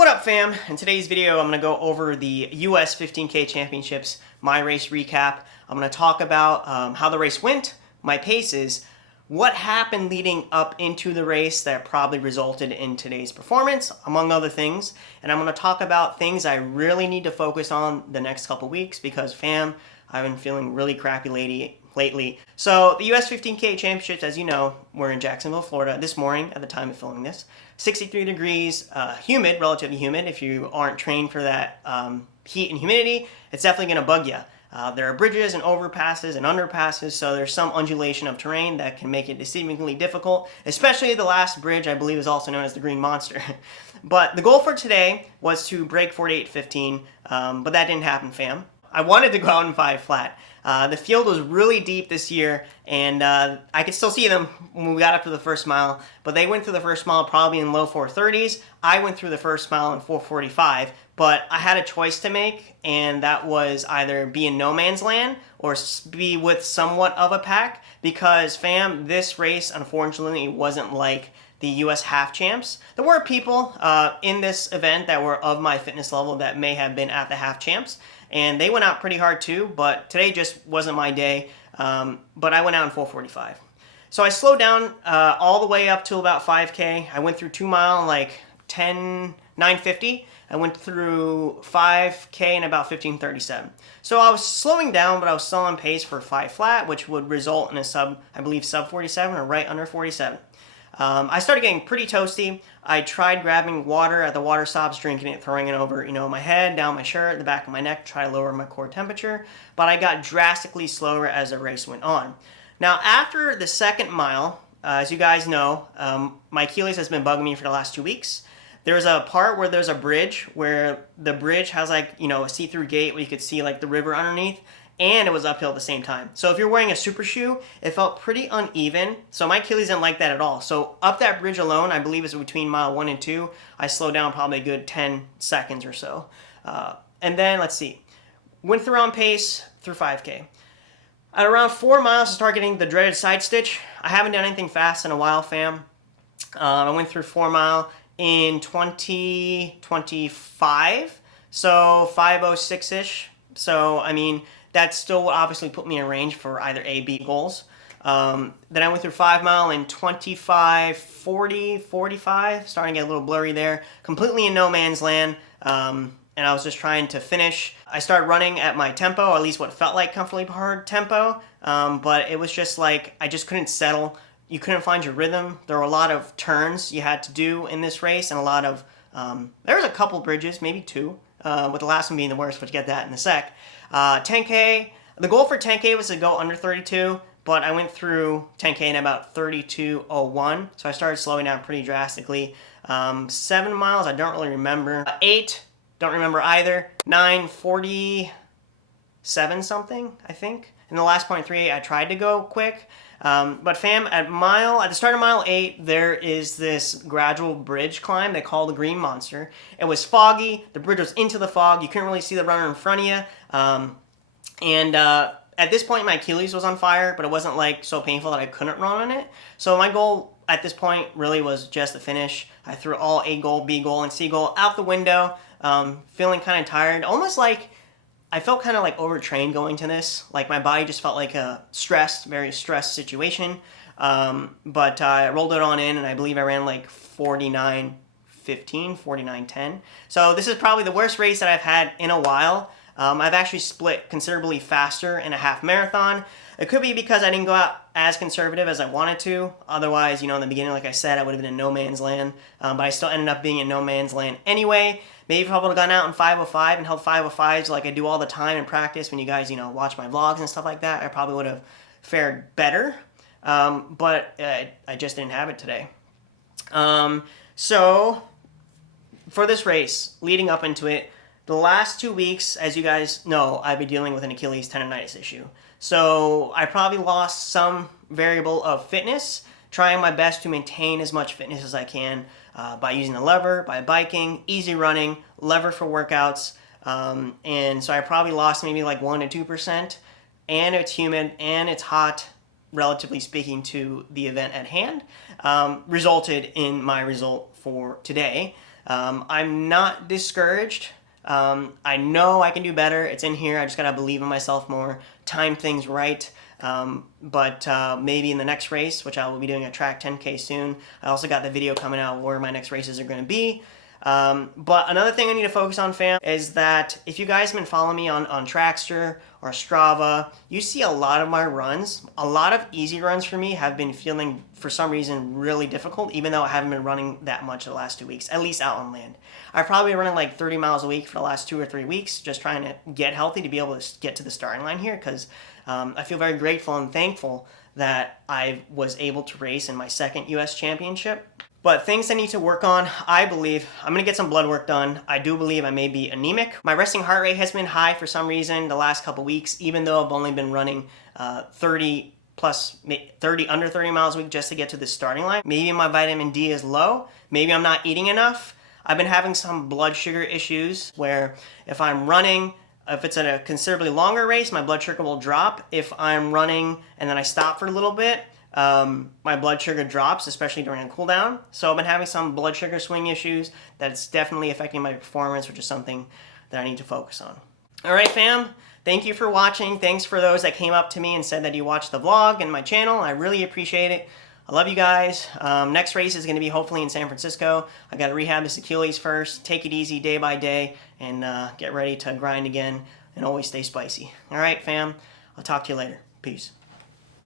What up, fam? In today's video, I'm going to go over the US 15k championships, my race recap. I'm going to talk about how the race went, my paces, what happened leading up into the race that probably resulted in today's performance, among other things. And I'm going to talk about things I really need to focus on the next couple weeks because, fam, I've been feeling really crappy lately. So the US 15k championships, as you know, were in Jacksonville, Florida this morning at the time of filming this. 63 degrees, humid, relatively humid. If you aren't trained for that heat and humidity, it's definitely going to bug you. There are bridges and overpasses and underpasses, so there's some undulation of terrain that can make it deceivingly difficult, especially the last bridge, I believe, is also known as the Green Monster. But the goal for today was to break 48.15, but that didn't happen, fam. I wanted to go out in 5 flat. The field was really deep this year, and I could still see them when we got up to the first mile, but they went through the first mile probably in low 430s. I went through the first mile in 445, but I had a choice to make, and that was either be in no man's land or be with somewhat of a pack, because, fam, this race, unfortunately, wasn't like the US half champs. There were people in this event that were of my fitness level that may have been at the half champs, and they went out pretty hard too, but today just wasn't my day, but I went out in 445. So I slowed down all the way up to about 5K. I went through 2 mile in like 9:50. I went through 5K in about 15:37. So I was slowing down, but I was still on pace for 5 flat, which would result in a I believe sub 47 or right under 47. I started getting pretty toasty. I tried grabbing water at the water stops, drinking it, throwing it over, my head, down my shirt, the back of my neck, to try to lower my core temperature, but I got drastically slower as the race went on. Now, after the second mile, as you guys know, my Achilles has been bugging me for the last 2 weeks. There's a part where there's a bridge where the bridge has a see-through gate where you could see like the river underneath, and it was uphill at the same time. So if you're wearing a super shoe, it felt pretty uneven. So my Achilles didn't like that at all. So up that bridge alone, I believe it's between mile 1 and 2, I slowed down probably a good 10 seconds or so. And then, let's see, went through on pace through 5K. At around 4 miles, I started getting the dreaded side stitch. I haven't done anything fast in a while, fam. I went through 4 mile in 2025, so 5:06-ish. So, I mean, that still obviously put me in range for either A, B goals. Then I went through 5 mile in 25:40, 45, starting to get a little blurry there. Completely in no man's land, and I was just trying to finish. I started running at my tempo, or at least what felt like comfortably hard tempo, but it was just like I just couldn't settle. You couldn't find your rhythm. There were a lot of turns you had to do in this race, and a lot of, there was a couple bridges, maybe 2, with the last one being the worst, but you get that in a sec. 10K, the goal for 10K was to go under 32, but I went through 10K in about 32:01, so I started slowing down pretty drastically. 7 miles, I don't really remember. 8, don't remember either. 9:47 something, I think. In the last 0.3, I tried to go quick. But fam, at the start of mile 8, there is this gradual bridge climb they call the Green Monster. It was foggy, the bridge was into the fog, you couldn't really see the runner in front of you. At this point, my Achilles was on fire, but it wasn't like so painful that I couldn't run on it. So my goal at this point really was just to finish. I threw all A goal, B goal, and C goal out the window, feeling kind of tired, almost like I felt kind of like overtrained going to this. Like my body just felt like a very stressed situation. But I rolled it on in, and I believe I ran like 49:15, 49:10. So this is probably the worst race that I've had in a while. I've actually split considerably faster in a half marathon. It could be because I didn't go out as conservative as I wanted to. Otherwise, in the beginning, like I said, I would have been in no man's land. But I still ended up being in no man's land anyway. Maybe if I would have gone out in 5:05 and held 5:05s like I do all the time in practice when you guys, watch my vlogs and stuff like that, I probably would have fared better. But I just didn't have it today. So for this race, leading up into it, the last 2 weeks, as you guys know, I've been dealing with an Achilles tendonitis issue. So I probably lost some variable of fitness, trying my best to maintain as much fitness as I can by using the lever, by biking, easy running, lever for workouts. And so I probably lost maybe like 1 to 2%. And it's humid and it's hot, relatively speaking, to the event at hand, resulted in my result for today. I'm not discouraged. I know I can do better. It's in here. I just gotta believe in myself more, time things right. But maybe in the next race, which I will be doing a track 10K soon. I also got the video coming out where my next races are going to be. But another thing I need to focus on, fam, is that if you guys have been following me on Trackster or Strava, you see a lot of my runs. A lot of easy runs for me have been feeling, for some reason, really difficult, even though I haven't been running that much the last 2 weeks, at least out on land. I've probably been running like 30 miles a week for the last 2 or 3 weeks, just trying to get healthy to be able to get to the starting line here, because I feel very grateful and thankful that I was able to race in my second U.S. championship. But things I need to work on, I believe, I'm going to get some blood work done. I do believe I may be anemic. My resting heart rate has been high for some reason the last couple weeks, even though I've only been running 30 under 30 miles a week just to get to the starting line. Maybe my vitamin D is low. Maybe I'm not eating enough. I've been having some blood sugar issues where if I'm running, if it's a considerably longer race, my blood sugar will drop. If I'm running and then I stop for a little bit, my blood sugar drops, especially during a cool down. So I've been having some blood sugar swing issues that's definitely affecting my performance, which is something that I need to focus on. All right, fam. Thank you for watching. Thanks for those that came up to me and said that you watched the vlog and my channel. I really appreciate it. I love you guys. Next race is going to be hopefully in San Francisco. I got to rehab this Achilles first, take it easy day by day, and get ready to grind again and always stay spicy. All right, fam. I'll talk to you later. Peace.